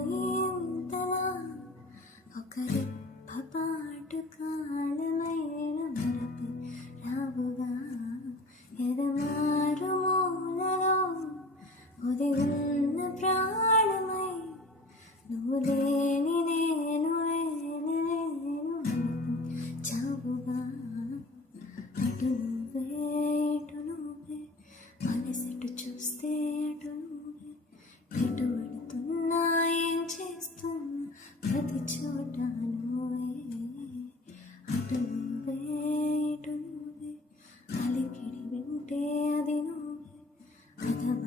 దిగిపోయేంతలా ఒక రెప్పపాటు కాలమైన మరపి రావుగా ఎదమారు మూలలో ఒదిగున్న ప్రాణమై నువ్వు లేని నేను చావుగా అటు నువ్వే ఇటు నువ్వే మనసెటు చూస్తే అటు నువ్వే ఎటు వెళుతున్నా ఏం చేస్తున్నా ప్రతి చోట నువ్వే అటు నువ్వే ఇటు నువ్వే అలికిడి వింటే అది నువ్వే అదమ